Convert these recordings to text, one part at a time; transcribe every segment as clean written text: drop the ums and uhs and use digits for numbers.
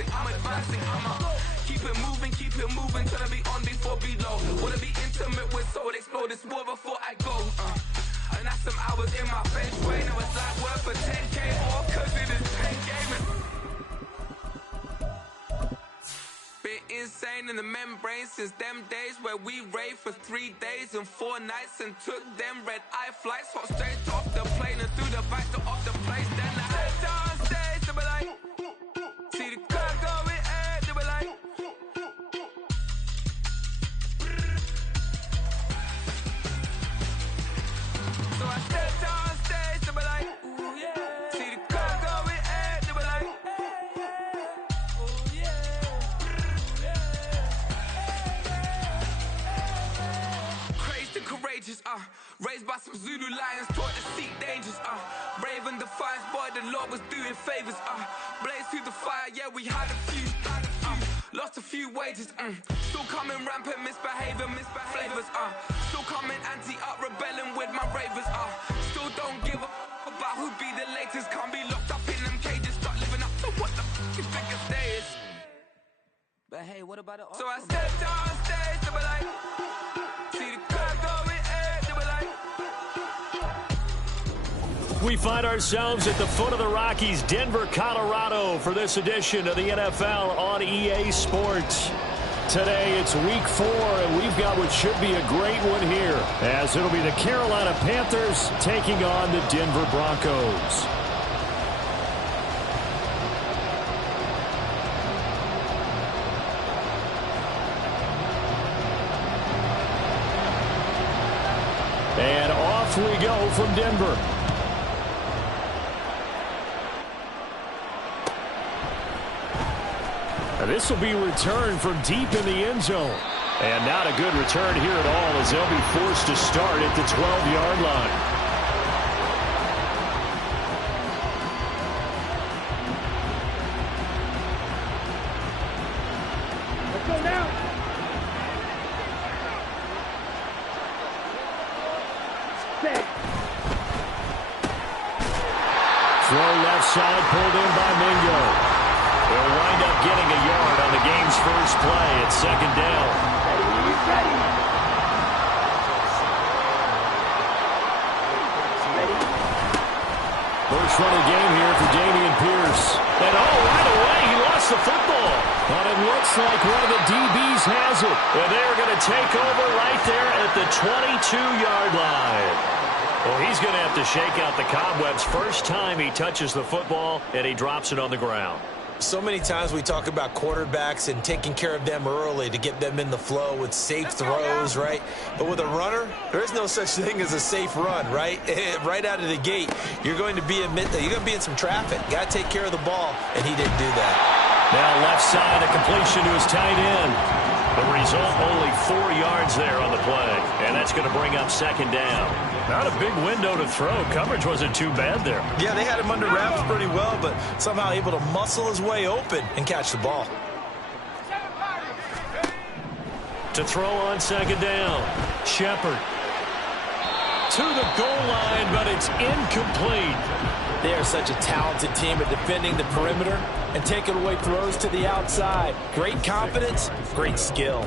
advancing, keep it moving, tryna be on before below. Wanna be intimate with soul, explore this war before I go. And that's some hours in my bench way. Now it's like work for 10K off, cause it is 10 gaming. Been insane in the membrane since them days where we raved for 3 days and 4 nights and took them red-eye flights. Hot straight off the plane and through the back door of the place. Then I head down stage, they be like, see the crowd going air, they be like, so I stepped down stage, they be like, ooh yeah. See the crowd going air, they be like, oh yeah. Crazed and courageous, raised by some Zulu lions, taught to seek dangers, brave and defiant, boy, the Lord was doing favors, blaze through the fire, yeah, we had a few, lost a few wages, still coming rampant, misbehaving, flavors, still coming anti-up, rebelling with my ravers, still don't give a about who be the latest, can't be locked up in them cages, start living up to what the you think a day is. But hey, what about it? So I stepped on stage, they were like, see the crowd going air, they were like. We find ourselves at the foot of the Rockies, Denver, Colorado, for this edition of the NFL on EA Sports. Today, it's Week 4, and we've got what should be a great one here, as it'll be the Carolina Panthers taking on the Denver Broncos. And off we go from Denver. This will be returned from deep in the end zone. And not a good return here at all, as they'll be forced to start at the 12-yard line. Let's go now. Throw left side, pulled in by Mingo. They'll wind up getting a yard on the game's first play at second down. Ready. First run of the game here for Dameon Pierce. And right away, he lost the football. But it looks like one of the DBs has it. And they're going to take over right there at the 22-yard line. Well, he's going to have to shake out the cobwebs first time he touches the football, and he drops it on the ground. So many times we talk about quarterbacks and taking care of them early to get them in the flow with safe throws, right? But with a runner, there is no such thing as a safe run, right? Right out of the gate, you're going to be in some traffic. Got to take care of the ball, and he didn't do that. Now left side, a completion to his tight end. The result, only 4 yards there on the play, and that's going to bring up second down. Not a big window to throw. Coverage wasn't too bad there. Yeah, they had him under wraps pretty well, but somehow able to muscle his way open and catch the ball. To throw on second down, Shepard. To the goal line, but it's incomplete. They are such a talented team at defending the perimeter and taking away throws to the outside. Great confidence, great skill.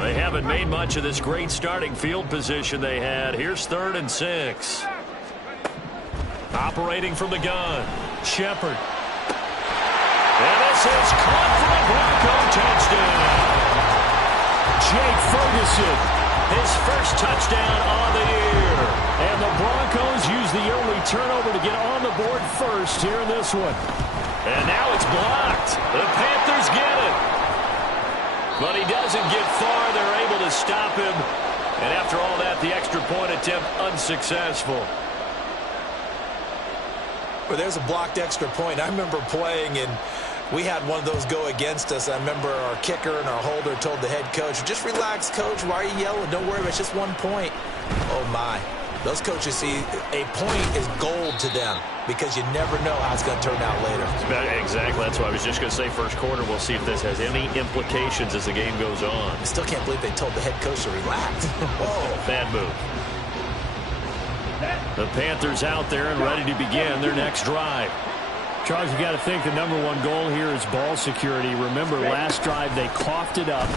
They haven't made much of this great starting field position they had. Here's 3rd and 6. Operating from the gun, Shepard. And this is caught for a Bronco touchdown. Jake Ferguson, his first touchdown on the year. And the Broncos use the early turnover to get on the board first here in this one. And now it's blocked. The Panthers get it. But he doesn't get far. They're able to stop him. And after all that, the extra point attempt unsuccessful. Well, there's a blocked extra point. I remember playing, and we had one of those go against us. I remember our kicker and our holder told the head coach, just relax, coach. Why are you yelling? Don't worry, it's just 1 point. Oh, my. Those coaches see a point is gold to them because you never know how it's going to turn out later. Exactly. That's what I was just going to say. First quarter, we'll see if this has any implications as the game goes on. I still can't believe they told the head coach to relax. Whoa. Bad move. The Panthers out there and ready to begin their next drive. Charles, you got to think the #1 goal here is ball security. Remember, last drive they coughed it up,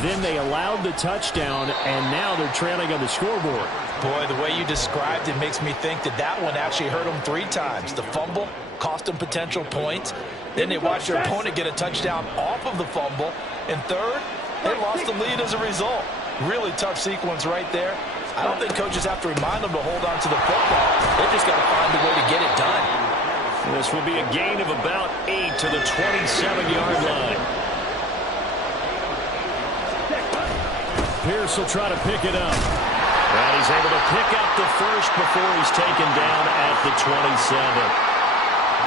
then they allowed the touchdown, and now they're trailing on the scoreboard. Boy, the way you described it makes me think that one actually hurt them 3 times. The fumble cost them potential points. Then they watched their opponent get a touchdown off of the fumble. And third, they lost the lead as a result. Really tough sequence right there. I don't think coaches have to remind them to hold on to the football. They just got to find a way to get it done. This will be a gain of about 8 to the 27-yard line. Pierce will try to pick it up. And he's able to pick up the first before he's taken down at the 27.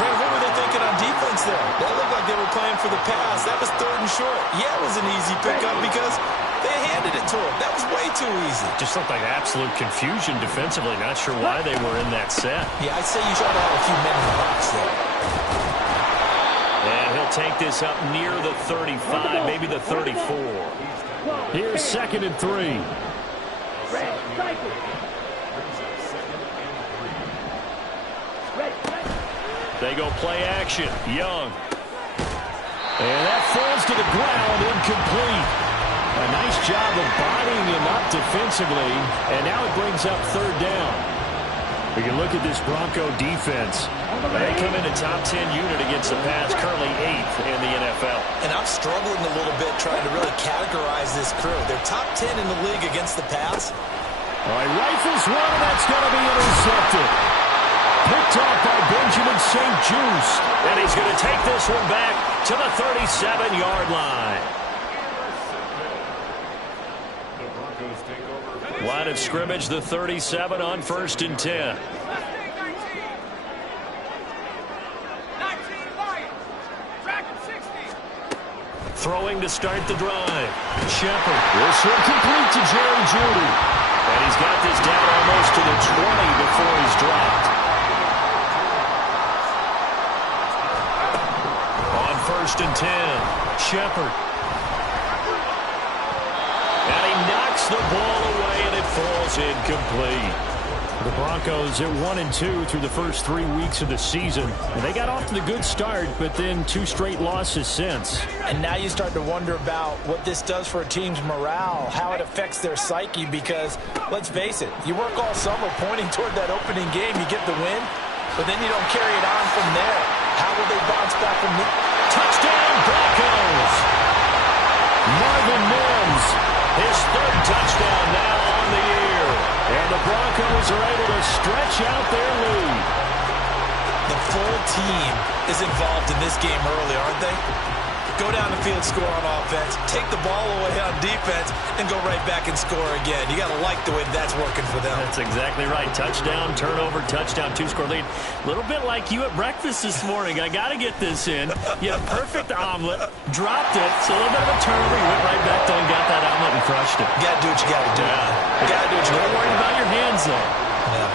Brent, what were they thinking on defense there? That looked like they were playing for the pass. That was 3rd and short. Yeah, it was an easy pickup because they handed it to him. That was way too easy. Just looked like absolute confusion defensively. Not sure why they were in that set. Yeah, I'd say you try to have a few men in the box there. And he'll take this up near the 35, maybe the 34. Here's 2nd and 3. They go play action. Young. And that falls to the ground, incomplete. A nice job of bodying him up defensively, and now it brings up 3rd down. We can look at this Bronco defense. They come in a top 10 unit against the pass, currently 8th in the NFL. And I'm struggling a little bit trying to really categorize this crew. They're top 10 in the league against the pass. All right, rifles one, and that's going to be intercepted. Picked off by Benjamin St. Juste. And he's going to take this one back to the 37-yard line. Line of scrimmage, the 37 on 1st and 10. Throwing to start the drive. Shepard. This one complete to Jerry Jeudy. And he's got this down almost to the 20 before he's dropped. On 1st and 10. Shepard. And he knocks the ball away, and it falls incomplete. The Broncos at 1-2 through the first 3 weeks of the season. And they got off to the good start, but then 2 straight losses since. And now you start to wonder about what this does for a team's morale, how it affects their psyche, because, let's face it, you work all summer pointing toward that opening game, you get the win, but then you don't carry it on from there. How will they bounce back from the touchdown Broncos? Marvin Mims, his 3rd touchdown now on the year. And the Broncos are able to stretch out their lead. The full team is involved in this game early, aren't they? Go down the field, score on offense, take the ball away on defense, and go right back and score again. You got to like the way that's working for them. That's exactly right. Touchdown, turnover, touchdown, 2-score lead. A little bit like you at breakfast this morning. I got to get this in. You had a perfect omelet, dropped it, so a little bit of a turnover. You went right back there and got that omelet and crushed it. You got to do what you got to do. You got to do what you got to do. Don't worry about your hands, though. Yeah.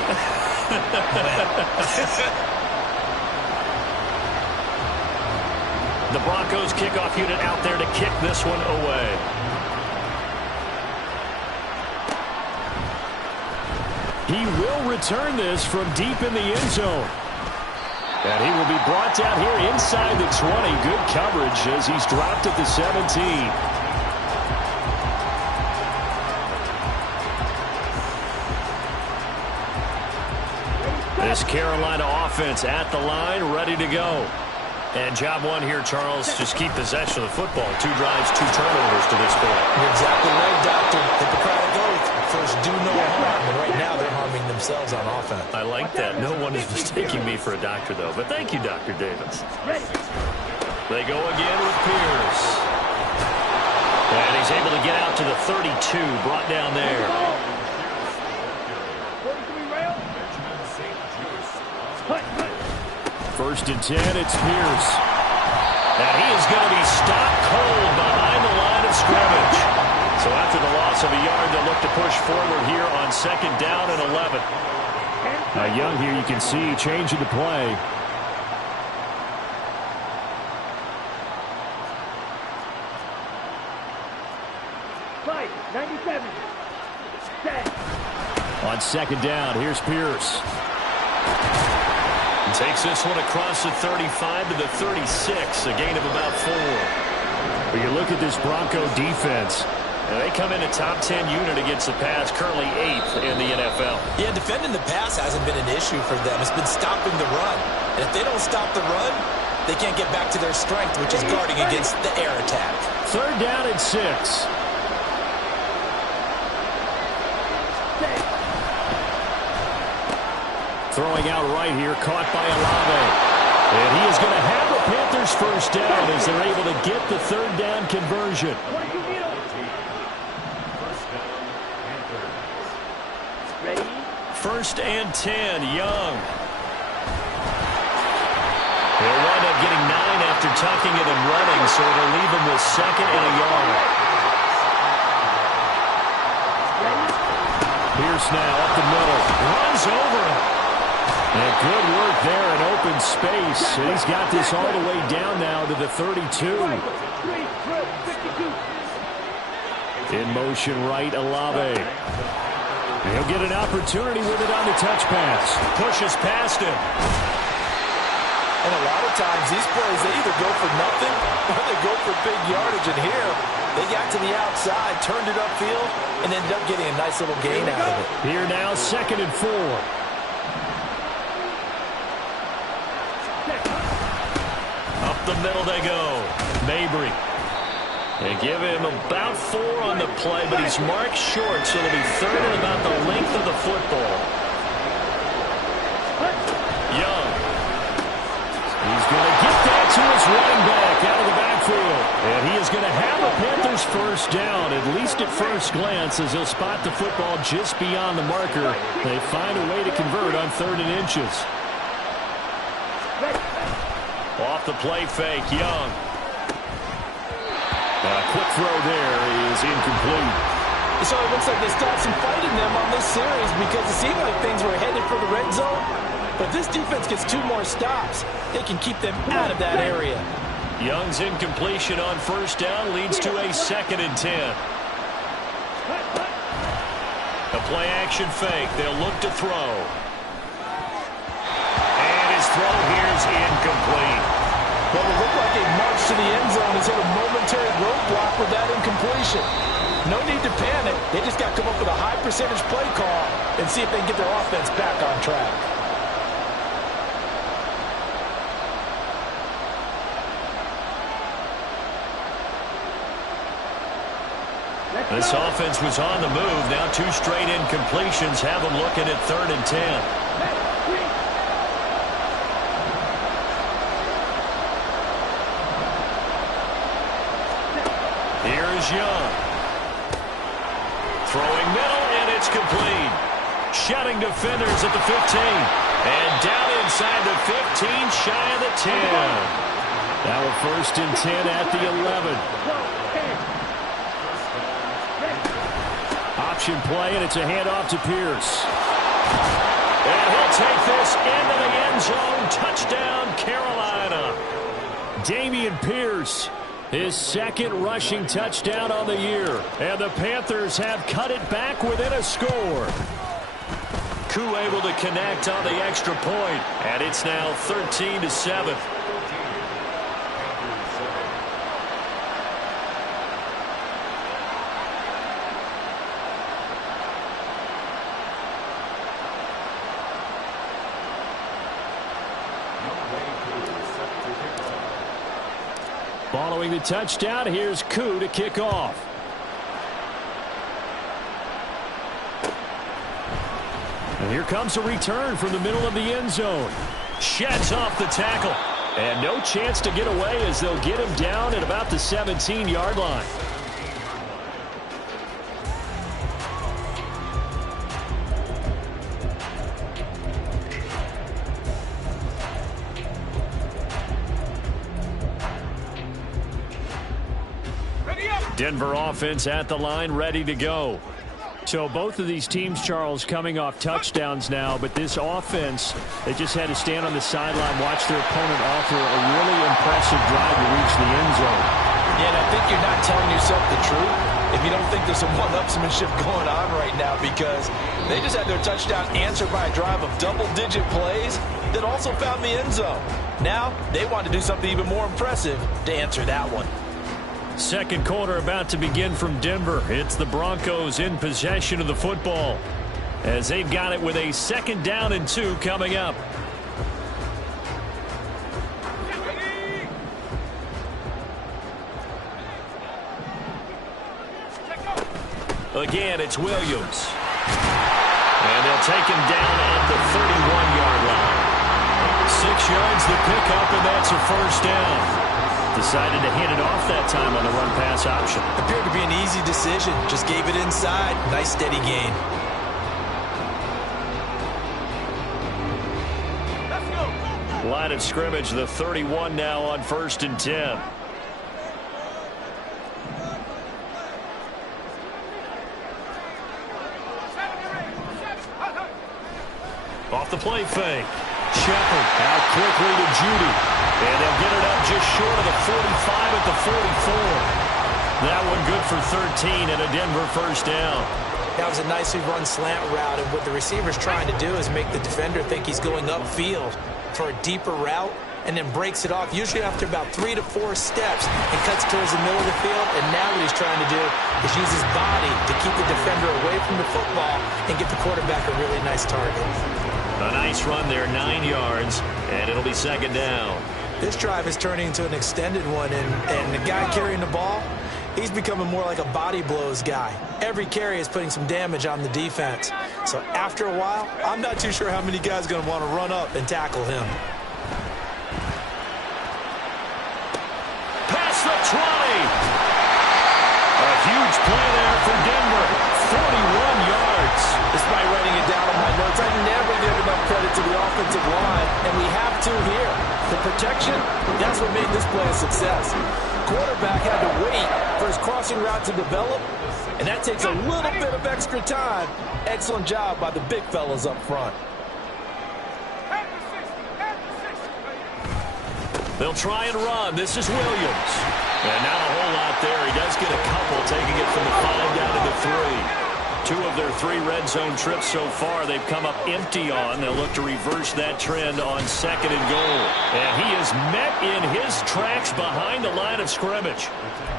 The Broncos kickoff unit out there to kick this one away. He will return this from deep in the end zone. And he will be brought down here inside the 20. Good coverage as he's dropped at the 17. This Carolina offense at the line, ready to go. And job one here, Charles, just keep possession of the football. 2 drives, 2 turnovers to this point. You're exactly right, Doctor. Hippocratic oath. First, do no harm. And right now, they're harming themselves on offense. I like that. No one is mistaking me for a doctor, though. But thank you, Dr. Davis. They go again with Pierce. And he's able to get out to the 32, brought down there. First and 10, it's Pierce. And he is going to be stopped cold behind the line of scrimmage. So So after the loss of a yard, they'll look to push forward here on 2nd down and 11. Young here, you can see changing the play. Fight, 97. Set. On 2nd down, here's Pierce. Takes this one across the 35 to the 36, a gain of about 4. When you look at this Bronco defense, Now they come in a top 10 unit against the pass, currently 8th in the NFL. Yeah, defending the pass hasn't been an issue for them. It's been stopping the run. And if they don't stop the run, they can't get back to their strength, which is guarding against the air attack. 3rd down and 6. Throwing out right here, caught by Olave. And he is going to have the Panthers first down as they're able to get the 3rd down conversion. Ready? 1st and 10, Young. They'll wind up getting 9 after tucking it and running, so it'll leave them with 2nd and a yard. Pierce now up the middle. Runs over him. And good work there in open space. And he's got this all the way down now to the 32. In motion right, Olave. He'll get an opportunity with it on the touch pass. Pushes past him. And a lot of times these plays, they either go for nothing or they go for big yardage. And here, they got to the outside, turned it upfield, and ended up getting a nice little gain out of it. Here now, 2nd and 4. Up the middle they go. Mabry. They give him about 4 on the play, but he's marked short, so it'll be 3rd and about the length of the football. Young. He's going to get that to his running back out of the backfield. And he is going to have the Panthers first down, at least at first glance, as he'll spot the football just beyond the marker. They find a way to convert on 3rd and inches. Off the play fake, Young. A quick throw there is incomplete. So it looks like they stopped some fight in them on this series because it seemed like things were headed for the red zone. But this defense gets 2 more stops. They can keep them out of that area. Young's incompletion on 1st down leads to a 2nd and 10. A play action fake. They'll look to throw. And his throw here is incomplete. Well, it looked like a march to the end zone has hit a momentary roadblock with that incompletion. No need to panic. They just got to come up with a high percentage play call and see if they can get their offense back on track. This offense was on the move. Now 2 straight incompletions have them looking at 3rd and 10. Here's Young. Throwing middle, and it's complete. Shutting defenders at the 15. And down inside the 15, shy of the 10. Now a 1st and 10 at the 11. Option play, and it's a handoff to Pierce. And he'll take this into the end zone. Touchdown, Carolina. Dameon Pierce, his 2nd rushing touchdown on the year. And the Panthers have cut it back within a score. Koo able to connect on the extra point. And it's now 13-7. Following the touchdown, here's Koo to kick off. And here comes a return from the middle of the end zone. Sheds off the tackle. And no chance to get away as they'll get him down at about the 17-yard line. Ready up! Denver offense at the line, ready to go. So both of these teams, Charles, coming off touchdowns now, but this offense, they just had to stand on the sideline, watch their opponent offer a really impressive drive to reach the end zone. Yeah, and I think you're not telling yourself the truth if you don't think there's some one-upsmanship going on right now, because they just had their touchdown answered by a drive of double-digit plays that also found the end zone. Now they want to do something even more impressive to answer that one. Second quarter about to begin from Denver. It's the Broncos in possession of the football as they've got it with a 2nd down and 2 coming up. Again, it's Williams. And they'll take him down at the 31-yard line. 6 yards the pickup, and that's a first down. Decided to hand it off that time on the run-pass option. Appeared to be an easy decision. Just gave it inside. Nice steady gain. Let's go. Line of scrimmage, the 31 now on 1st and 10. Off the play fake. Shepard out quickly to Judy. And they'll get it up just short of the 45 at the 44. That one good for 13 and a Denver first down. That was a nicely run slant route, and what the receiver's trying to do is make the defender think he's going upfield for a deeper route, and then breaks it off, usually after about 3 to 4 steps, and cuts towards the middle of the field. And now what he's trying to do is use his body to keep the defender away from the football and get the quarterback a really nice target. A nice run there, 9 yards, and it'll be 2nd down. This drive is turning into an extended one, and the guy carrying the ball, he's becoming more like a body blows guy. Every carry is putting some damage on the defense. So after a while, I'm not too sure how many guys are going to want to run up and tackle him. Past the 20. A huge play there for Denver. 41 yards. Despite writing it down on my notes, I never give enough credit to the offensive line, and we have to here. The protection, that's what made this play a success. Quarterback had to wait for his crossing route to develop, and that takes a little bit of extra time. Excellent job by the big fellas up front. They'll try and run. This is Williams. And not a whole lot there. He does get a couple, taking it from the 5 down to the 3. 2 of their 3 red zone trips so far they've come up empty on. They'll look to reverse that trend on 2nd and goal. And he is met in his tracks behind the line of scrimmage.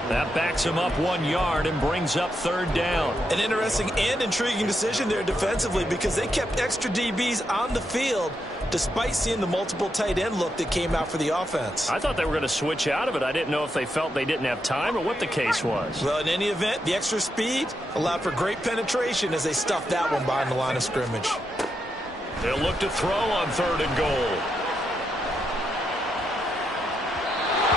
That backs him up 1 yard and brings up 3rd down. An interesting and intriguing decision there defensively, because they kept extra DBs on the field despite seeing the multiple tight end look that came out for the offense. I thought they were going to switch out of it. I didn't know if they felt they didn't have time or what the case was. Well, in any event, the extra speed allowed for great penetration as they stuffed that one behind the line of scrimmage. They'll look to throw on 3rd and goal.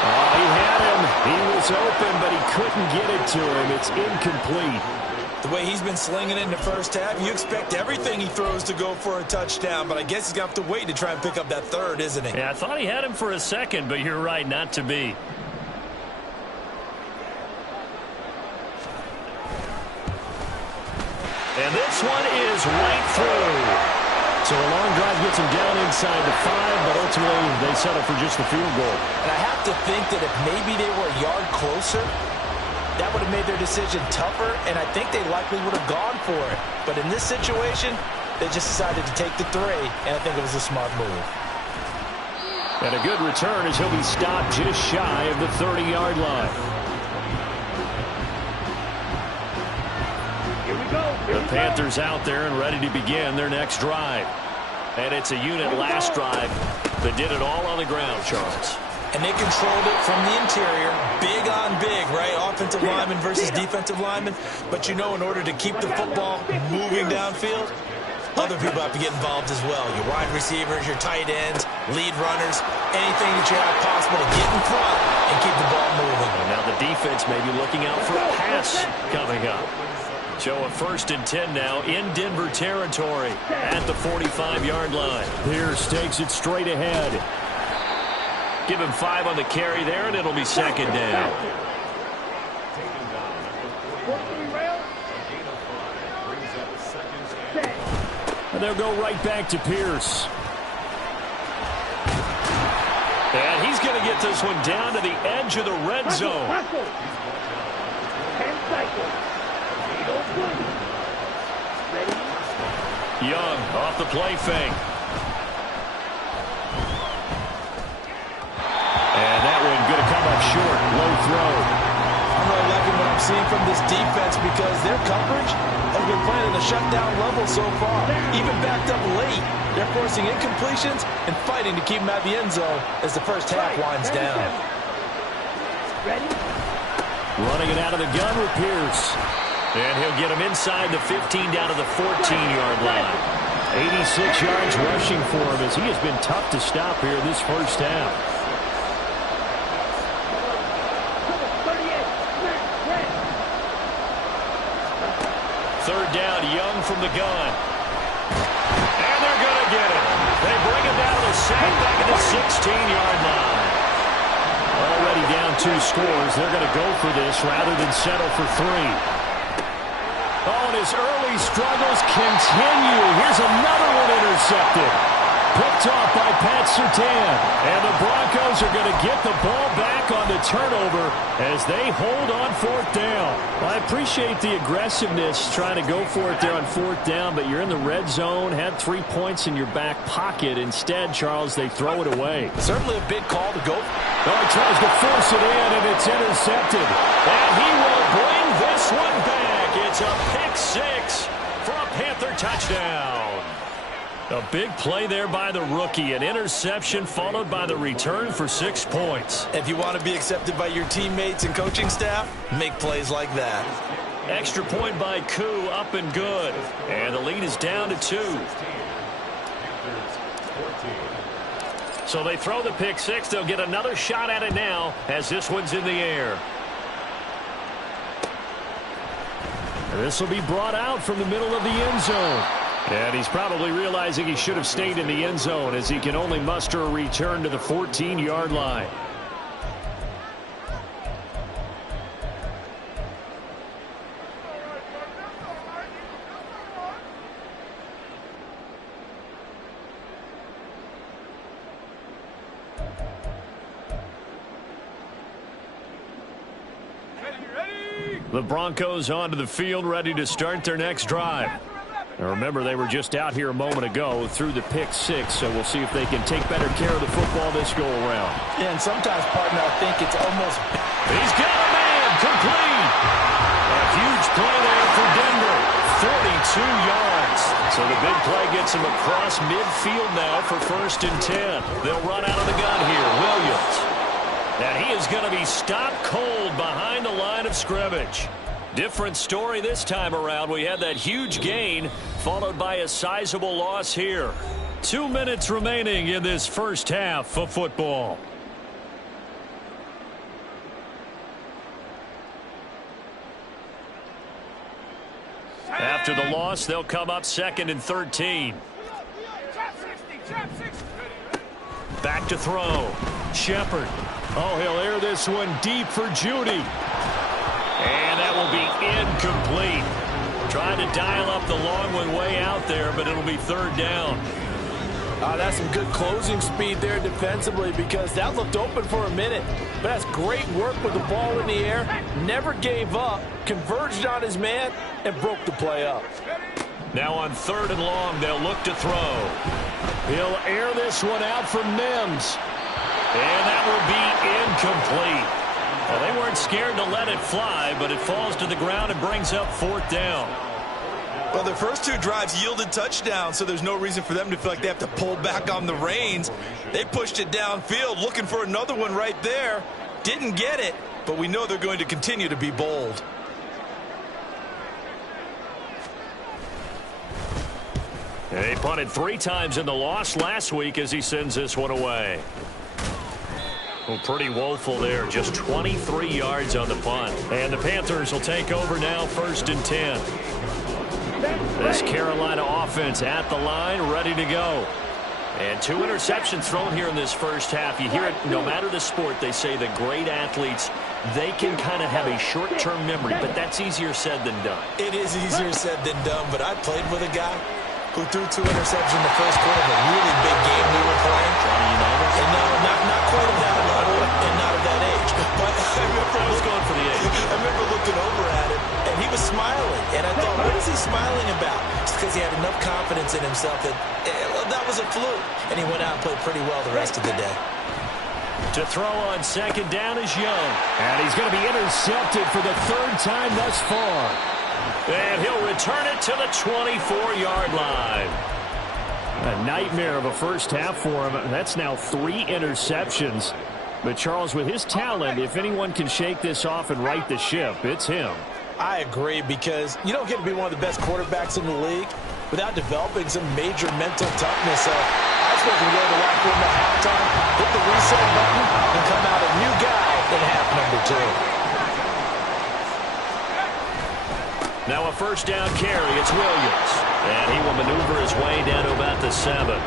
Oh, he had him. He was open, but he couldn't get it to him. It's incomplete. The way he's been slinging it in the first half, you expect everything he throws to go for a touchdown, but I guess he's going to have to wait to try and pick up that 3rd, isn't he? Yeah, I thought he had him for a second, but you're right, not to be. And this one is right through. So a long drive gets him down inside the 5, but ultimately they settle for just the field goal. And I have to think that if maybe they were a yard closer, that would have made their decision tougher, and I think they likely would have gone for it. But in this situation, they just decided to take the 3, and I think it was a smart move. And a good return as he'll be stopped just shy of the 30-yard line. Here we go. The Panthers out there and ready to begin their next drive. And it's a unit last drive that did it all on the ground, Charles. And they controlled it from the interior, big on big, right? Offensive lineman versus defensive lineman. But you know, in order to keep the football moving downfield, other people have to get involved as well. Your wide receivers, your tight ends, lead runners, anything that you have possible to get in front and keep the ball moving. And now the defense may be looking out for a pass coming up. So a 1st and 10 now in Denver territory at the 45-yard line. Pierce takes it straight ahead. Give him 5 on the carry there, and it'll be 2nd down. And they'll go right back to Pierce. And he's going to get this one down to the edge of the red zone. 10 cycles. Ready? Young off the play fake. And that one going to come up short. Low throw. I'm really liking what I'm seeing from this defense because their coverage has been playing at a shutdown level so far. Even backed up late, they're forcing incompletions and fighting to keep them at the end zone as the first half winds down. Ready? Running it out of the gun with Pierce. And he'll get him inside the 15 down to the 14-yard line. 86 yards rushing for him as he has been tough to stop here this first half. Third down, Young from the gun. And they're going to get it. They bring him down to the sack back at the 16-yard line. Already down 2 scores. They're going to go for this rather than settle for 3. Oh, and his early struggles continue. Here's another one intercepted. Picked off by Pat Surtain. And the Broncos are going to get the ball back on the turnover as they hold on 4th down. I appreciate the aggressiveness trying to go for it there on 4th down, but you're in the red zone, had 3 points in your back pocket. Instead, Charles, they throw it away. Certainly a big call to go. Oh, he tries to force it in, and it's intercepted. And he will bring this one back. It's a pick 6 for a Panther touchdown. A big play there by the rookie. An interception followed by the return for 6 points. If you want to be accepted by your teammates and coaching staff, make plays like that. Extra point by Koo, up and good. And the lead is down to 2. So they throw the pick 6. They'll get another shot at it now as this one's in the air. This will be brought out from the middle of the end zone. And he's probably realizing he should have stayed in the end zone as he can only muster a return to the 14-yard line. The Broncos onto the field, ready to start their next drive. Now remember, they were just out here a moment ago through the pick 6, so we'll see if they can take better care of the football this go-around. Yeah, and sometimes, partner, I think it's almost... He's got a man, complete! A huge play there for Denver, 42 yards. So the big play gets him across midfield now for 1st and 10. They'll run out of the gun here, Williams. And he is going to be stopped cold behind the line of scrimmage. Different story this time around. We had that huge gain followed by a sizable loss here. 2 minutes remaining in this first half of football. After the loss, they'll come up 2nd and 13. Back to throw. Shepard. Oh, he'll air this one deep for Judy. And that will be incomplete. Trying to dial up the long one way out there, but it'll be 3rd down. That's some good closing speed there defensively because that looked open for a minute. But that's great work with the ball in the air. Never gave up, converged on his man, and broke the play up. Now on 3rd and long, they'll look to throw. He'll air this one out from Mims. And that will be incomplete. Well, they weren't scared to let it fly, but it falls to the ground and brings up 4th down. Well, their first 2 drives yielded touchdowns, so there's no reason for them to feel like they have to pull back on the reins. They pushed it downfield, looking for another one right there. Didn't get it, but we know they're going to continue to be bold. They punted 3 times in the loss last week as he sends this one away. Well, pretty woeful there. Just 23 yards on the punt. And the Panthers will take over now, 1st and 10. This Carolina offense at the line, ready to go. And 2 interceptions thrown here in this first half. You hear it, no matter the sport, they say the great athletes, they can kind of have a short-term memory, but that's easier said than done. It is easier said than done, but I played with a guy who threw 2 interceptions in the first quarter of a really big game we were playing. And no, not quite of that level and not of that age. But I was going for the age. I remember looking over at him, and he was smiling. And I thought, what is he smiling about? It's because he had enough confidence in himself that that was a fluke. And he went out and played pretty well the rest of the day. To throw on second down is Young. And he's going to be intercepted for the 3rd time thus far. And he'll return it to the 24-yard line. A nightmare of a first half for him. That's now 3 interceptions. But, Charles, with his talent, if anyone can shake this off and right the ship, it's him. I agree, because you don't get to be one of the best quarterbacks in the league without developing some major mental toughness. So I suppose we go to the locker room at halftime, hit the reset button, and come out a new guy in half number 2. Now a first down carry. It's Williams. And he will maneuver his way down to about the 7.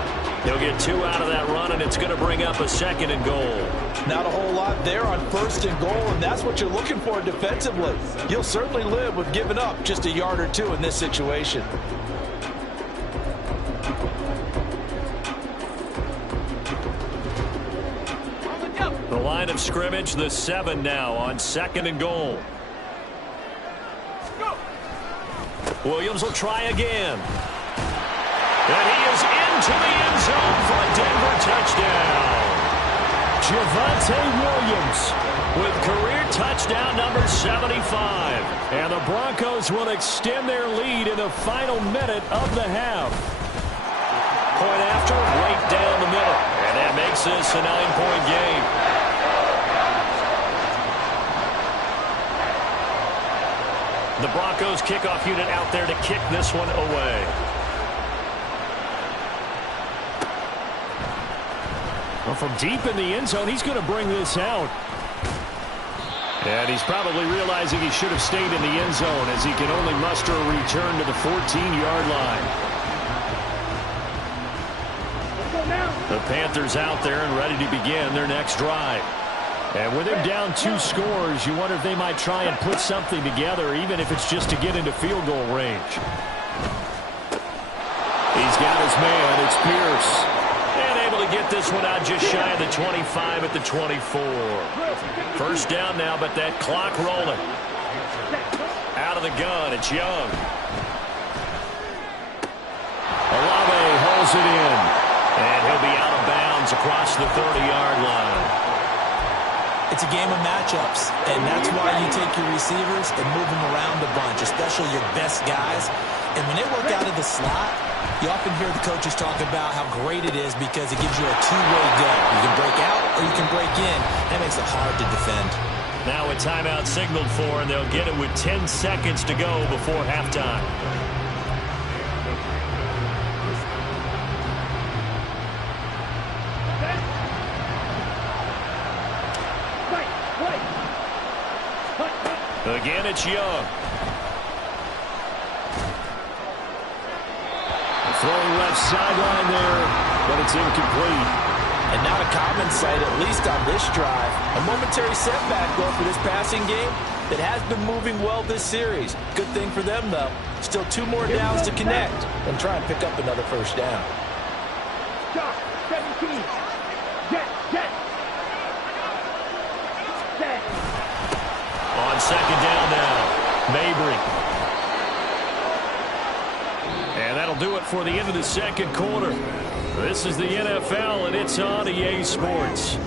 He'll get 2 out of that run, and it's going to bring up a 2nd and goal. Not a whole lot there on 1st and goal, and that's what you're looking for defensively. You'll certainly live with giving up just a yard or 2 in this situation. The line of scrimmage, the 7 now on 2nd and goal. Williams will try again. And he is into the end zone for a Denver touchdown. Javonte Williams with career touchdown number 75. And the Broncos will extend their lead in the final minute of the half. Point after, right down the middle. And that makes this a 9-point game. The Broncos kickoff unit out there to kick this one away. Well, from deep in the end zone, he's going to bring this out. And he's probably realizing he should have stayed in the end zone as he can only muster a return to the 14-yard line. The Panthers out there and ready to begin their next drive. And with him down 2 scores, you wonder if they might try and put something together, even if it's just to get into field goal range. He's got his man. It's Pierce. And able to get this one out just shy of the 25 at the 24. First down now, but that clock rolling. Out of the gun, it's Young. Olave holds it in. And he'll be out of bounds across the 30-yard line. It's a game of matchups, and that's why you take your receivers and move them around a bunch, especially your best guys. And when they work out of the slot, you often hear the coaches talk about how great it is because it gives you a two-way go. You can break out or you can break in. That makes it hard to defend. Now a timeout signaled for, and they'll get it with 10 seconds to go before halftime. Again, it's Young. Throwing left sideline there, but it's incomplete. And not a common sight, at least on this drive. A momentary setback, though, for this passing game that has been moving well this series. Good thing for them, though. Still 2 more downs to connect and try and pick up another first down. 17. Get. On second down now, Mabry. And that'll do it for the end of the second quarter. This is the NFL, and it's on EA Sports.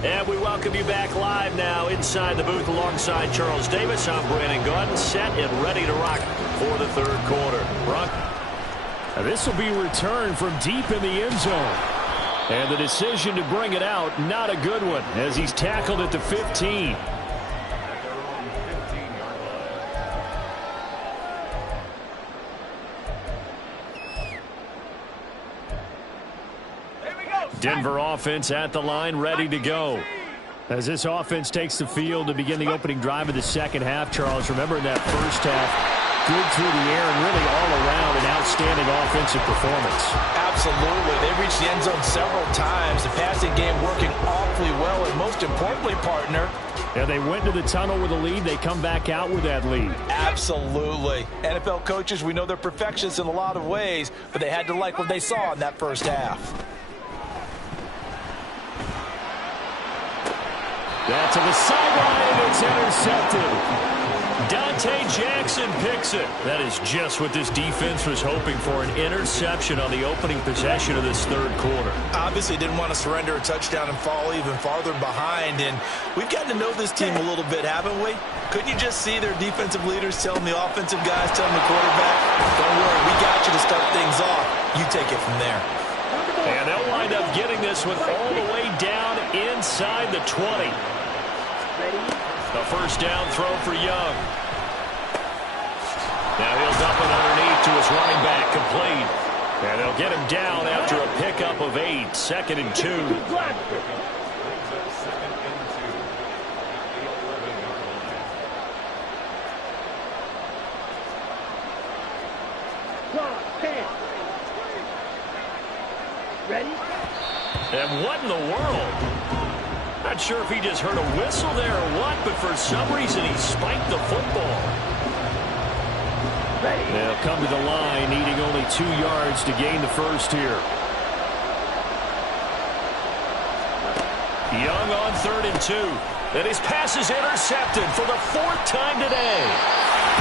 And we welcome you back live now inside the booth alongside Charles Davis. I'm Brandon Gordon, set and ready to rock for the third quarter. This will be returned from deep in the end zone. And the decision to bring it out, not a good one, as he's tackled at the 15. Denver offense at the line, ready to go. As this offense takes the field to begin the opening drive of the second half, Charles, remember in that first half, good through the air and really all around an outstanding offensive performance. Absolutely. They reached the end zone several times. The passing game working awfully well, and most importantly, partner, Yeah, they went to the tunnel with a lead. They come back out with that lead. absolutely. NFL coaches, we know they're perfectionists in a lot of ways, but they had to like what they saw in that first half. That's to the sideline, and it's intercepted. Dante Jackson picks it. That is just what this defense was hoping for, an interception on the opening possession of this third quarter. Obviously didn't want to surrender a touchdown and fall even farther behind, and we've gotten to know this team a little bit, haven't we? Couldn't you just see their defensive leaders telling the offensive guys, telling the quarterback, don't worry, we got you to start things off. You take it from there. And they'll wind up getting this one all the way down inside the 20. A first down throw for Young. Now he'll dump it underneath to his running back, complete. And they'll get him down after a pickup of 8, 2nd and 2. Ready? And what in the world? Not sure if he just heard a whistle there or what, but for some reason he spiked the football. They'll come to the line, needing only 2 yards to gain the first here. Young on 3rd and 2. And his pass is intercepted for the 4th time today.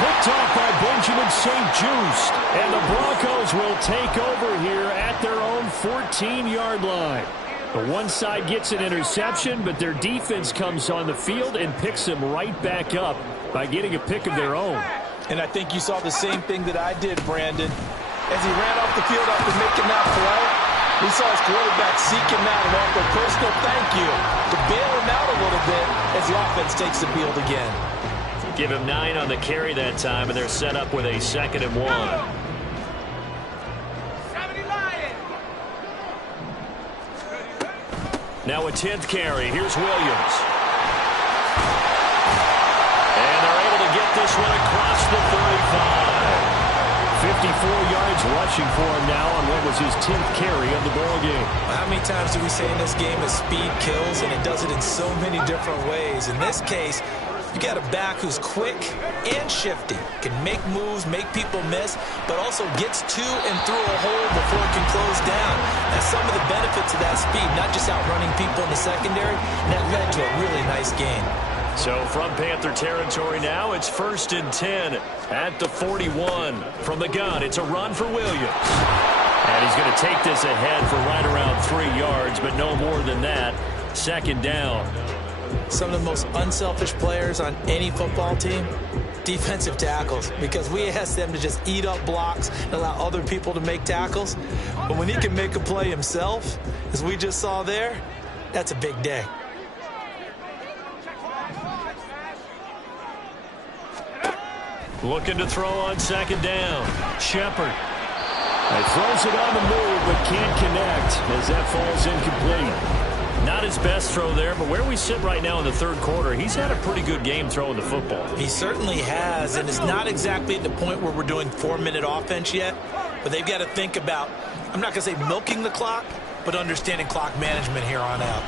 Picked off by Benjamin St-Juste. And the Broncos will take over here at their own 14-yard line. The one side gets an interception, but their defense comes on the field and picks them right back up by getting a pick of their own. And I think you saw the same thing that I did, Brandon. As he ran off the field after making that play, we saw his quarterback seek him out and offer a personal thank you to bail him out a little bit as the offense takes the field again. Give him 9 on the carry that time, and they're set up with a 2nd and 1. Now a 10th carry. Here's Williams. And they're able to get this one across the 35. 54 yards rushing for him now on what was his 10th carry of the ball game. How many times do we say in this game that speed kills, and it does it in so many different ways? In this case, you got a back who's quick and shifty, can make moves, make people miss, but also gets to and through a hole before it can close down. That's some of the benefits of that speed, not just outrunning people in the secondary, and that led to a really nice game. So from Panther territory now, it's 1st and 10 at the 41. From the gun, it's a run for Williams. And he's going to take this ahead for right around 3 yards, but no more than that. 2nd down. Some of the most unselfish players on any football team, defensive tackles, because we ask them to just eat up blocks and allow other people to make tackles. But when he can make a play himself, as we just saw there, that's a big day. Looking to throw on 2nd down. Shepard. He throws it on the move, but can't connect as that falls incomplete. Not his best throw there, but where we sit right now in the 3rd quarter, he's had a pretty good game throwing the football. He certainly has, and it's not exactly at the point where we're doing 4-minute offense yet, but they've got to think about, I'm not going to say milking the clock, but understanding clock management here on out.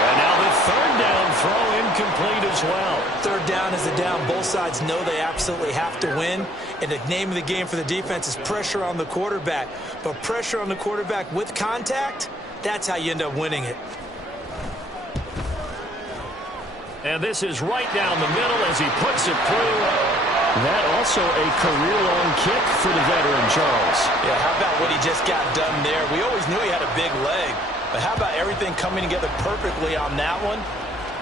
And now the 3rd down throw incomplete as well. 3rd down is a down. Both sides know they absolutely have to win. And the name of the game for the defense is pressure on the quarterback. But pressure on the quarterback with contact, that's how you end up winning it. And this is right down the middle as he puts it through. That also a career-long kick for the veteran, Charles. Yeah, how about what he just got done there? We always knew he had a big leg. But how about everything coming together perfectly on that one?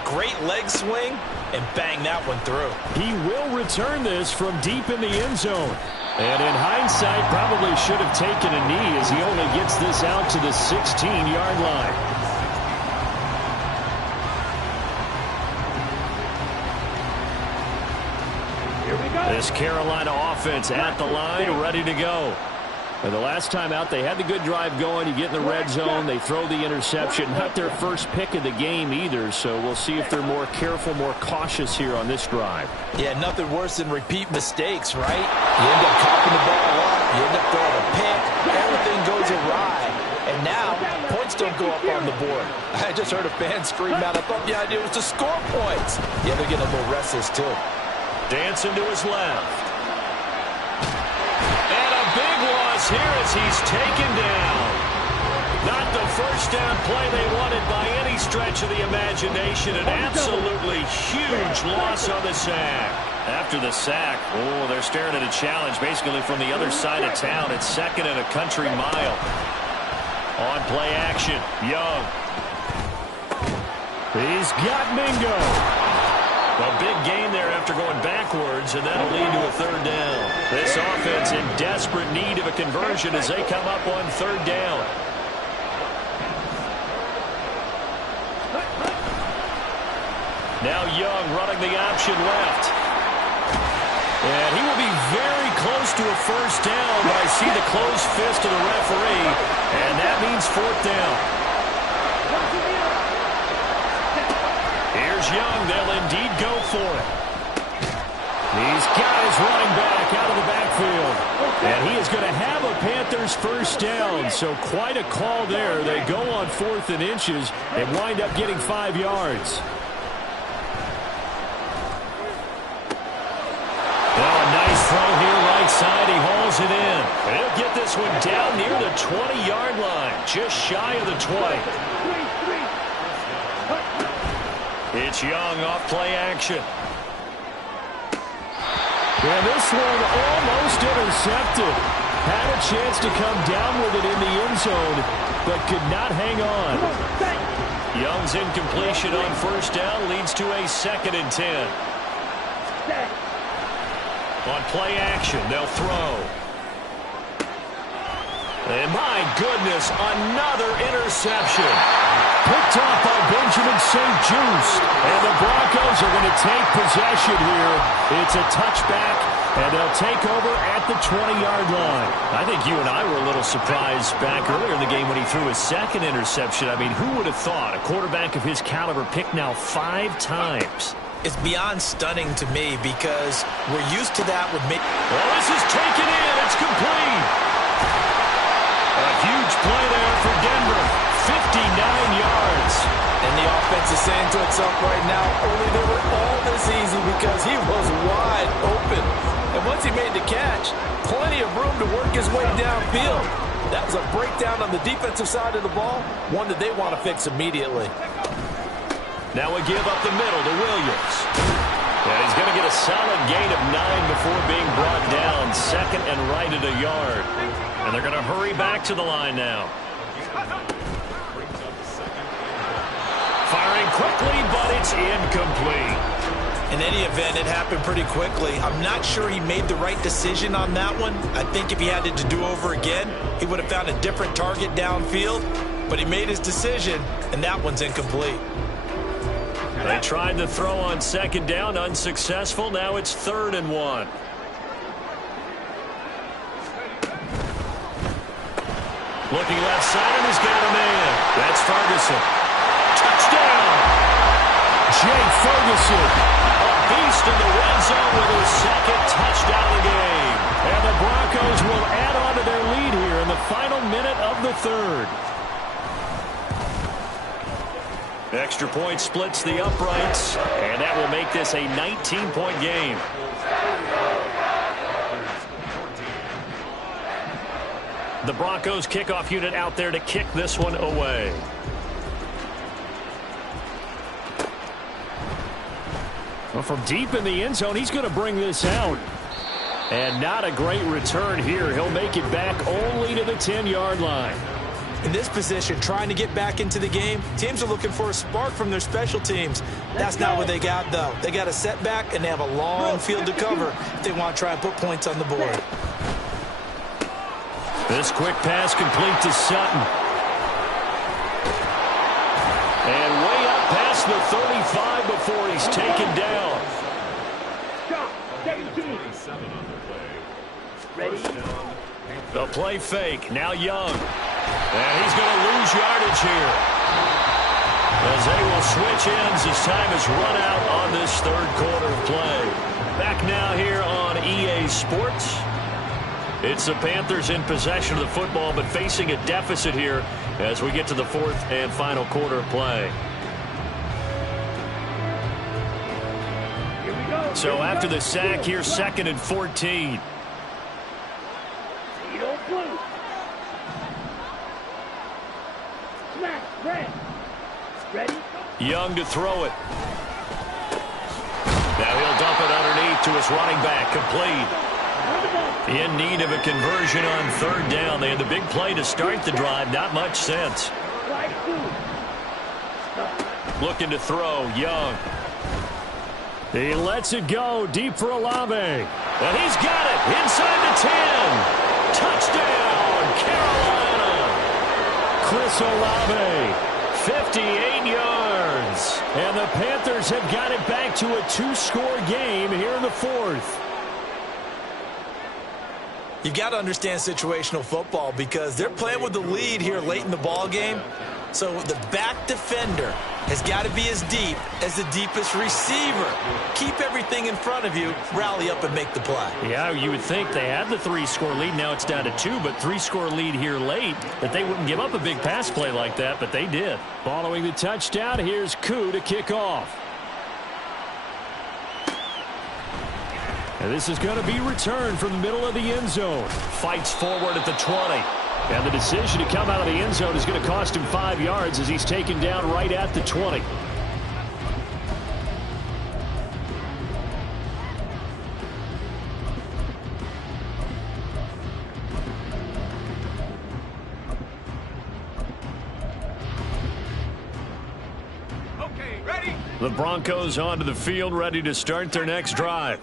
Great leg swing, and bang that one through. He will return this from deep in the end zone. And in hindsight, probably should have taken a knee as he only gets this out to the 16-yard line. Here we go. This Carolina offense at the line, ready to go. And the last time out, they had the good drive going. You get in the red zone, they throw the interception. Not their first pick of the game either, so we'll see if they're more careful, more cautious here on this drive. Yeah, nothing worse than repeat mistakes, right? You end up coughing the ball up, you end up throwing a pick, everything goes awry. And now, points don't go up on the board. I just heard a fan scream out. I thought the idea was to score points. Yeah, they're getting a little restless, too. Dancing to his left. And a big loss here as he's taken down. Not the first down play they wanted by any stretch of the imagination. An absolutely huge loss on the sack. After the sack, they're staring at a challenge basically from the other side of town. It's second and a country mile. On play action, Young. He's got Mingo. A big gain there after going backwards, and that'll lead to a third down. This offense in desperate need of a conversion as they come up on third down. Now Young running the option left. And he will be very close to a first down, but I see the closed fist of the referee, and that means fourth down. Here's Young. They'll indeed go for it. He's got his running back out of the backfield. And he is going to have a Panthers first down, so quite a call there. They go on 4th and inches and wind up getting 5 yards. Throw here right side. He hauls it in. And he'll get this one down near the 20-yard line, just shy of the 20. It's Young off play action. And this one almost intercepted. Had a chance to come down with it in the end zone, but could not hang on. Young's incompletion on first down leads to a 2nd and 10. On play action, they'll throw. And my goodness, another interception. Picked off by Benjamin St. Just. And the Broncos are going to take possession here. It's a touchback, and they'll take over at the 20-yard line. I think you and I were a little surprised back earlier in the game when he threw his 2nd interception. I mean, who would have thought a quarterback of his caliber picked now 5 times? It's beyond stunning to me because we're used to that with me. Well, this is taken in. It's complete. A huge play there for Denver. 59 yards. And the offense is saying to itself right now, only they were all this easy because he was wide open. And once he made the catch, plenty of room to work his way downfield. That was a breakdown on the defensive side of the ball, one that they want to fix immediately. Now we give up the middle to Williams. And he's going to get a solid gain of 9 before being brought down. 2nd and right at a yard. And they're going to hurry back to the line now. Firing quickly, but it's incomplete. In any event, it happened pretty quickly. I'm not sure he made the right decision on that one. I think if he had it to do over again, he would have found a different target downfield. But he made his decision, and that one's incomplete. They tried to throw on 2nd down, unsuccessful. Now it's 3rd and 1. Looking left side, and he's got a man. That's Ferguson. Touchdown! Jake Ferguson. A beast in the red zone with his 2nd touchdown of the game. And the Broncos will add on to their lead here in the final minute of the 3rd. Extra point splits the uprights, and that will make this a 19-point game. The Broncos kickoff unit out there to kick this one away. Well, from deep in the end zone, he's going to bring this out. And not a great return here. He'll make it back only to the 10-yard line. In this position, trying to get back into the game, teams are looking for a spark from their special teams. That's not what they got, though. They got a setback, and they have a long field to cover if they want to try and put points on the board. This quick pass complete to Sutton. And way up past the 35 before he's taken down. Stop. 17. Ready? The play fake. Now Young. And he's going to lose yardage here, as they will switch ends as time has run out on this third quarter of play. Back now here on EA Sports. It's the Panthers in possession of the football, but facing a deficit here as we get to the fourth and final quarter of play. Here we go. So after the sack, here's 2nd and 14. Tito blue. Smash, red. Ready? Young to throw it. Now he'll dump it underneath to his running back. Complete. In need of a conversion on third down. They had the big play to start the drive. Not much sense. Looking to throw. Young. He lets it go deep for Olave. And he's got it inside the 10. Touchdown, Carolina. Chris Olave, 58 yards. And the Panthers have got it back to a 2-score game here in the fourth. You've got to understand situational football because they're playing with the lead here late in the ball game. So the back defender has got to be as deep as the deepest receiver. Keep everything in front of you, rally up and make the play. Yeah, you would think they had the 3-score lead. Now it's down to 2, but 3-score lead here late, that they wouldn't give up a big pass play like that, but they did. Following the touchdown, here's Koo to kick off. And this is going to be returned from the middle of the end zone. Fights forward at the 20. And the decision to come out of the end zone is going to cost him 5 yards as he's taken down right at the 20. Okay, ready? The Broncos onto the field, ready to start their next drive.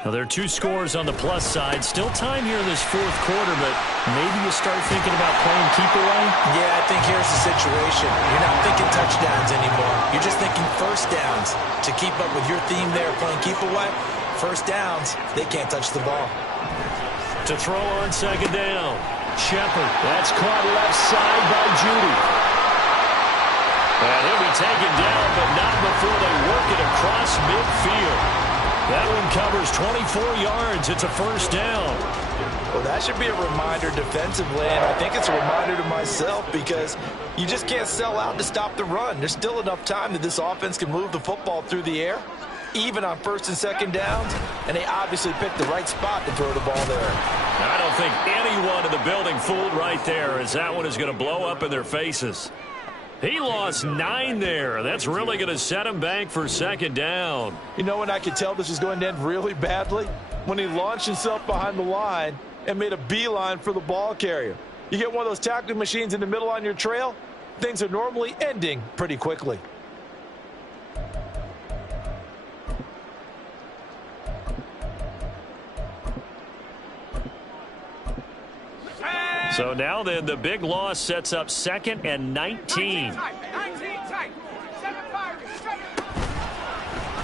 Now, there are 2 scores on the plus side. Still time here in this fourth quarter, but maybe you start thinking about playing keep away? Yeah, I think here's the situation. You're not thinking touchdowns anymore. You're just thinking first downs. To keep up with your theme there, playing keep away, first downs, they can't touch the ball. To throw on second down. Shepard. That's caught left side by Judy. And he'll be taken down, but not before they work it across midfield. That one covers 24 yards. It's a first down. Well, that should be a reminder defensively, and I think it's a reminder to myself because you just can't sell out to stop the run. There's still enough time that this offense can move the football through the air, even on first and second downs, and they obviously picked the right spot to throw the ball there. I don't think anyone in the building fooled right there, as that one is going to blow up in their faces. He lost 9 there. That's really going to set him back for second down. You know when I could tell this was going to end really badly? When he launched himself behind the line and made a beeline for the ball carrier. You get one of those tackling machines in the middle on your trail, things are normally ending pretty quickly. So now then, the big loss sets up 2nd and 19.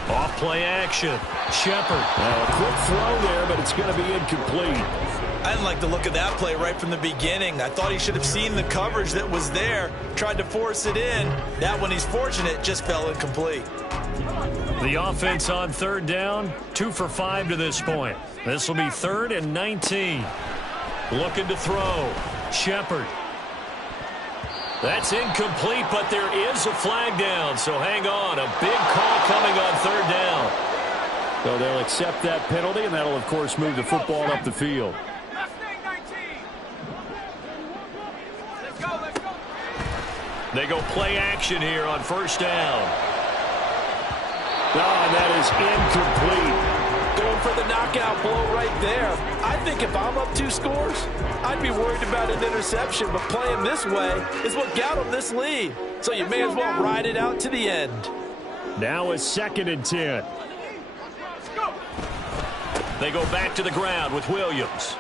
Off play action. Shepard. Now a quick throw there, but it's going to be incomplete. I didn't like the look of that play right from the beginning. I thought he should have seen the coverage that was there, tried to force it in. That one, he's fortunate, just fell incomplete. The offense on third down, 2 for 5 to this point. This will be 3rd and 19. Looking to throw. Shepard. That's incomplete, but there is a flag down, so hang on. A big call coming on third down. So they'll accept that penalty, and that'll, of course, move the football up the field. They go play action here on first down. And that is incomplete. Going for the knockout blow right there. I think if I'm up 2 scores, I'd be worried about an interception, but playing this way is what got them this lead. So you may as well ride it out to the end. Now it's 2nd and 10. They go back to the ground with Williams.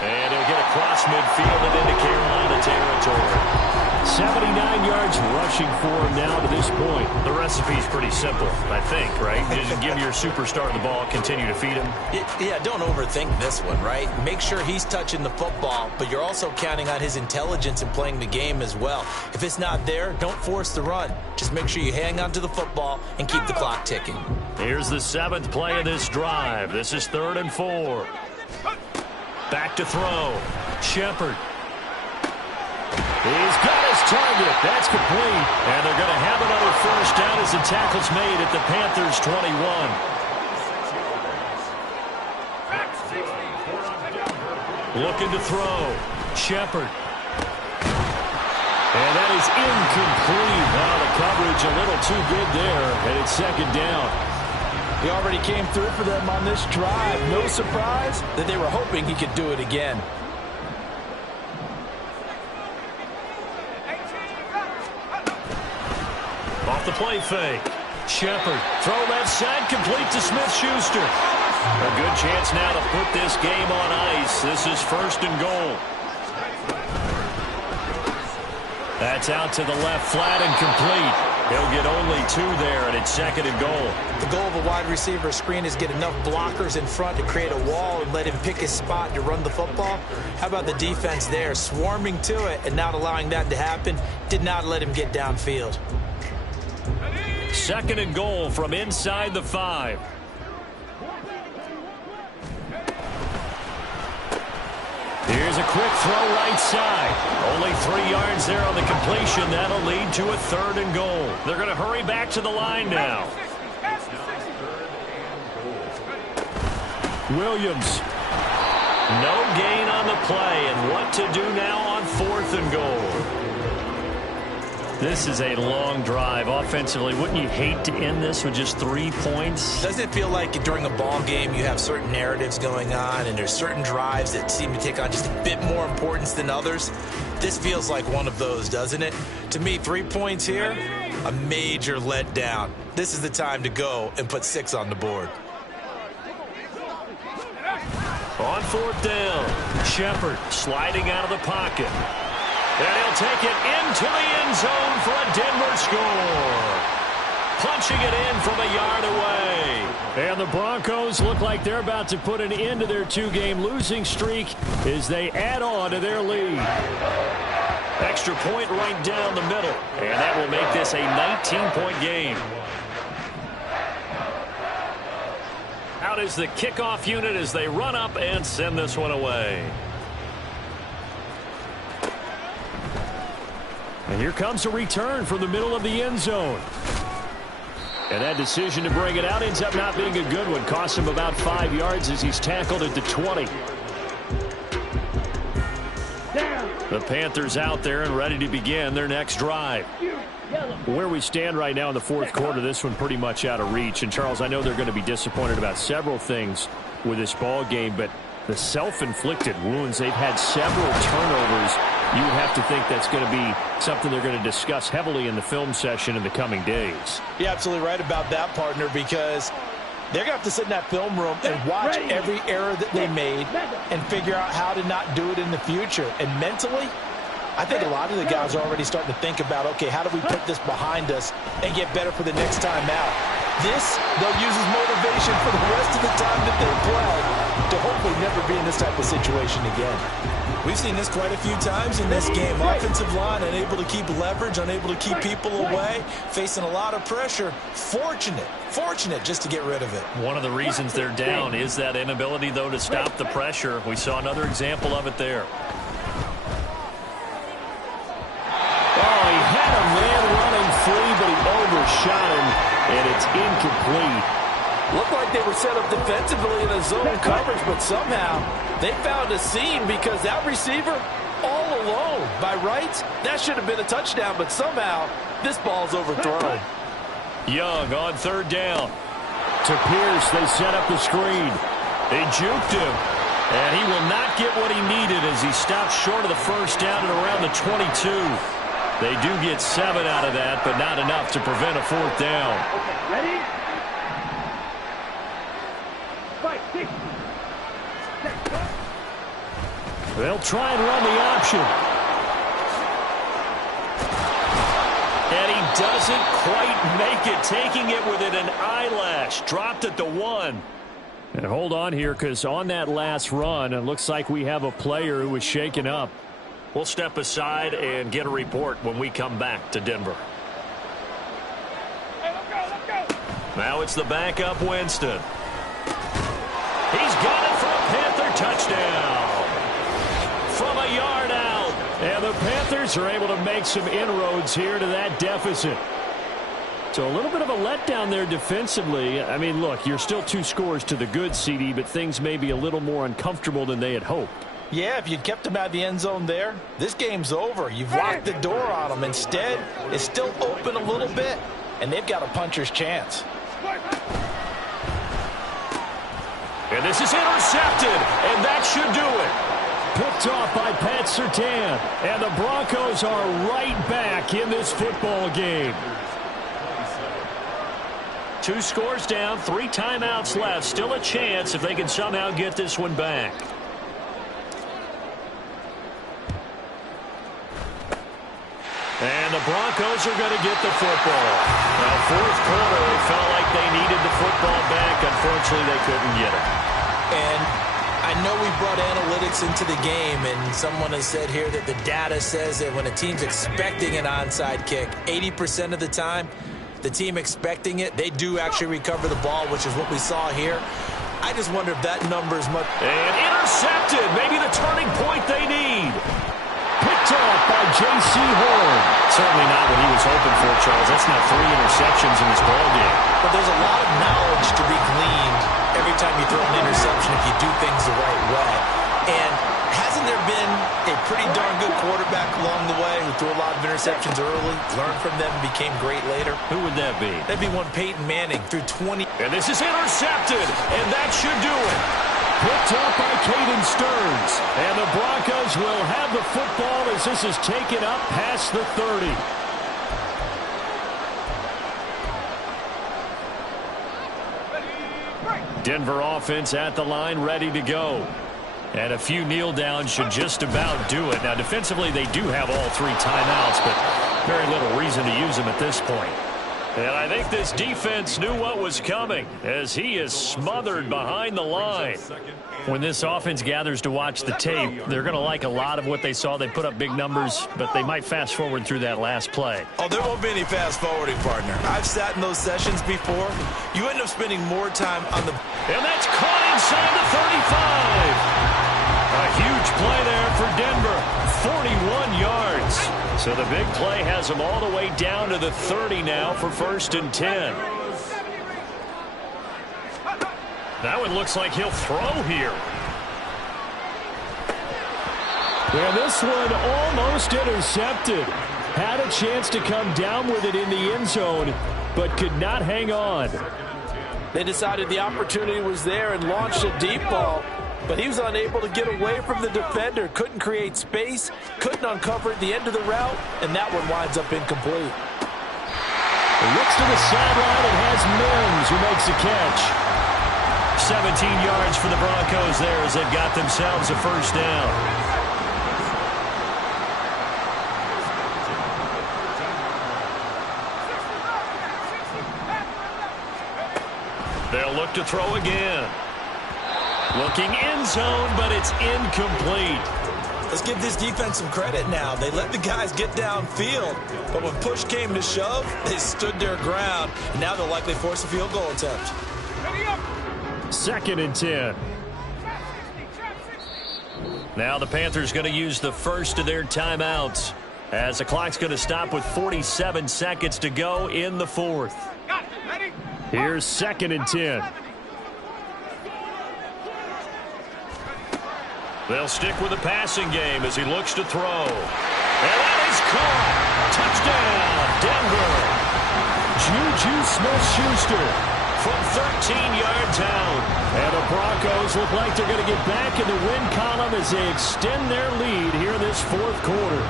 And he'll get across midfield and into Carolina territory. 79 yards rushing for him now to this point. The recipe's pretty simple, I think, right? Just give your superstar the ball, continue to feed him. Yeah, don't overthink this one, right? Make sure he's touching the football, but you're also counting on his intelligence in playing the game as well. If it's not there, don't force the run. Just make sure you hang on to the football and keep the clock ticking. Here's the 7th play of this drive. This is 3rd and 4. Back to throw. Shepard. He's got his target. That's complete. And they're going to have another first down as the tackle's made at the Panthers' 21. Looking to throw. Shepard. And that is incomplete. Wow, the coverage a little too good there. And it's 2nd down. He already came through for them on this drive. No surprise that they were hoping he could do it again. Off the play fake. Shepard. Throw left side, complete to Smith-Schuster. A good chance now to put this game on ice. This is 1st and goal. That's out to the left, flat and complete. He'll get only 2 there, and it's 2nd and goal. The goal of a wide receiver screen is get enough blockers in front to create a wall and let him pick his spot to run the football. How about the defense there, swarming to it and not allowing that to happen? Did not let him get downfield. 2nd and goal from inside the 5. Here's a quick throw right side. Only 3 yards there on the completion. That'll lead to a 3rd and goal. They're going to hurry back to the line now. Williams. No gain on the play. And what to do now on 4th and goal? This is a long drive offensively. Wouldn't you hate to end this with just 3 points? Doesn't it feel like during a ball game you have certain narratives going on and there's certain drives that seem to take on just a bit more importance than others? This feels like one of those, doesn't it? To me, 3 points here, a major letdown. This is the time to go and put 6 on the board. On 4th down, Shepard sliding out of the pocket. And he'll take it into the end zone for a Denver score. Punching it in from a yard away. And the Broncos look like they're about to put an end to their 2-game losing streak as they add on to their lead. Extra point right down the middle. And that will make this a 19-point game. Out is the kickoff unit as they run up and send this one away. And here comes a return from the middle of the end zone. And that decision to bring it out ends up not being a good one. Costs him about 5 yards as he's tackled at the 20. The Panthers out there and ready to begin their next drive. Where we stand right now in the 4th quarter, this one pretty much out of reach. And, Charles, I know they're going to be disappointed about several things with this ball game, but the self-inflicted wounds, they've had several turnovers. You have to think that's going to be something they're going to discuss heavily in the film session in the coming days. You're absolutely right about that, partner, because they're going to have to sit in that film room and watch every error that they made and figure out how to not do it in the future. And mentally, I think a lot of the guys are already starting to think about, okay, how do we put this behind us and get better for the next time out? This, they'll use as motivation for the rest of the time that they play to hopefully never be in this type of situation again. We've seen this quite a few times in this game. Offensive line unable to keep leverage, unable to keep people away, facing a lot of pressure. Fortunate just to get rid of it. One of the reasons they're down is that inability, though, to stop the pressure. We saw another example of it there. Oh, he had a man running free, but he overshot him, and it's incomplete. Looked like they were set up defensively in a zone coverage, but somehow they found a seam because that receiver all alone. By rights, that should have been a touchdown, but somehow this ball's overthrown. Young on 3rd down. To Pierce, they set up the screen. They juked him, and he will not get what he needed as he stopped short of the first down at around the 22. They do get 7 out of that, but not enough to prevent a 4th down. Okay, ready? They'll try and run the option. doesn't quite make it, taking it within an eyelash. Dropped at the 1. And hold on here, because on that last run, it looks like we have a player who was shaken up. We'll step aside and get a report when we come back to Denver. Now it's the backup Winston. He's got it for a Panther touchdown. From a yard out. And the Panthers are able to make some inroads here to that deficit. So a little bit of a letdown there defensively. I mean, look, you're still 2 scores to the good, CD, but things may be a little more uncomfortable than they had hoped. Yeah, if you'd kept them out of the end zone there, this game's over. You've locked the door on them. Instead, it's still open a little bit, and they've got a puncher's chance. And this is intercepted, and that should do it. Picked off by Pat Surtain, and the Broncos are right back in this football game. 2 scores down, 3 timeouts left. Still a chance if they can somehow get this one back. And the Broncos are going to get the football. Now, 4th quarter, it felt like they needed the football back. Unfortunately, they couldn't get it. And I know we brought analytics into the game, and someone has said here that the data says that when a team's expecting an onside kick, 80% of the time, the team expecting it, they do actually recover the ball, which is what we saw here. I just wonder if that number is much... And intercepted. Maybe the turning point they need. Picked off by J.C. Horn. Certainly not what he was hoping for, Charles. That's now 3 interceptions in this ballgame. But there's a lot of knowledge to be gleaned every time you throw an interception if you do things the right way. And hasn't there been a pretty darn good quarterback along the way who threw a lot of interceptions early, learned from them, and became great later? Who would that be? That'd be one Peyton Manning, threw 20. And this is intercepted, and that should do it. Picked up by Caden Stearns. And the Broncos will have the football as this is taken up past the 30. Denver offense at the line, ready to go. And a few kneel downs should just about do it. Now, defensively, they do have all 3 timeouts, but very little reason to use them at this point. And I think this defense knew what was coming as he is smothered behind the line. When this offense gathers to watch the tape, they're going to like a lot of what they saw. They put up big numbers, but they might fast forward through that last play. Oh, there won't be any fast forwarding, partner. I've sat in those sessions before. You end up spending more time on the... And that's caught inside the 35. A huge play there for Denver. 41 yards. So the big play has them all the way down to the 30 now for 1st and 10. That one looks like he'll throw here. And this one almost intercepted. Had a chance to come down with it in the end zone, but could not hang on. They decided the opportunity was there and launched a deep ball, but he was unable to get away from the defender. Couldn't create space, couldn't uncover at the end of the route, and that one winds up incomplete. It looks to the sideline and has Mims who makes a catch. 17 yards for the Broncos there as they've got themselves a 1st down. They'll look to throw again. Looking end zone, but it's incomplete. Let's give this defense some credit now. They let the guys get downfield, but when push came to shove, they stood their ground. And now they'll likely force a field goal attempt. 2nd and 10. Now the Panthers going to use the first of their timeouts as the clock's going to stop with 47 seconds to go in the 4th. Here's 2nd and 10. They'll stick with the passing game as he looks to throw. And that is caught. Touchdown, Denver. Juju Smith-Schuster from 13 yards out. And the Broncos look like they're going to get back in the win column as they extend their lead here in this 4th quarter.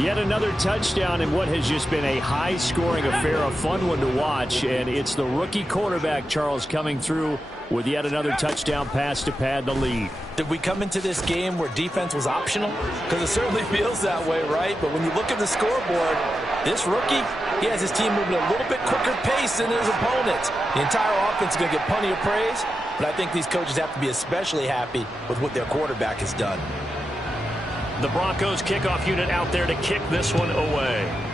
Yet another touchdown in what has just been a high-scoring affair, a fun one to watch. And it's the rookie quarterback, Charles, coming through with yet another touchdown pass to pad the lead. Did we come into this game where defense was optional? Because it certainly feels that way, right? But when you look at the scoreboard, this rookie, he has his team moving at a little bit quicker pace than his opponents. The entire offense is going to get plenty of praise, but I think these coaches have to be especially happy with what their quarterback has done. The Broncos kickoff unit out there to kick this one away.